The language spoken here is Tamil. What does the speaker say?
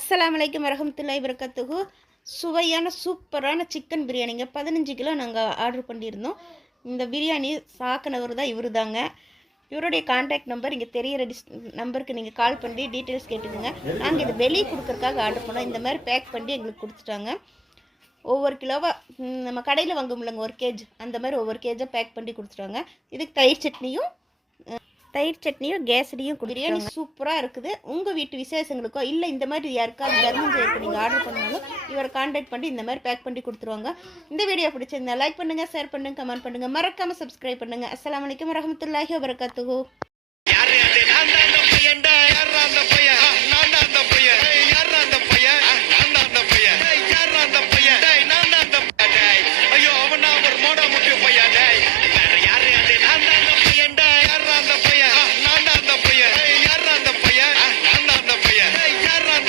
அஸ்ஸலாமு அலைக்கும் வரஹ்மத்துல்லாஹி வபரகாத்துஹு. சுவையான சூப்பரான சிக்கன் பிரியாணிங்க 15 கிலோ நாங்கள் ஆர்டர் பண்ணியிருந்தோம். இந்த பிரியாணி சாக்கினவர் தான் இவர் தாங்க. இவருடைய கான்டாக்ட் நம்பர் இங்கே தெரியிற நம்பருக்கு நீங்கள் கால் பண்ணி டீட்டெயில்ஸ் கேட்டுக்கோங்க. நாங்கள் இது வெளியே கொடுக்குறக்காக ஆர்டர் பண்ணோம். இந்த மாதிரி பேக் பண்ணி எங்களுக்கு கொடுத்துட்டாங்க. ஒவ்வொரு கிலோவாக நம்ம கடையில் வாங்கும்லங்க ஒரு கேஜ், அந்த மாதிரி ஒவ்வொரு கேஜாக பேக் பண்ணி கொடுத்துட்டாங்க. இதுக்கு தயிர் சட்னியும் கேசரியும் பிரியாணி சூப்பராக இருக்குது. உங்கள் வீட்டு விசேஷங்களுக்கோ இல்லை இந்த மாதிரி யாருக்காவது தர்மம் செய்யறதுக்கு நீங்கள் ஆர்டர் பண்ணாலும் இவரை கான்டாக்ட் பண்ணி இந்த மாதிரி பேக் பண்ணி கொடுத்துருவாங்க. இந்த வீடியோ பிடிச்சிருந்தா லைக் பண்ணுங்கள், ஷேர் பண்ணுங்கள், கமெண்ட் பண்ணுங்கள், மறக்காமல் சப்ஸ்கிரைப் பண்ணுங்கள். அஸ்ஸலாமு அலைக்கும் வரஹ்மத்துல்லாஹி வபரகாத்துஹு.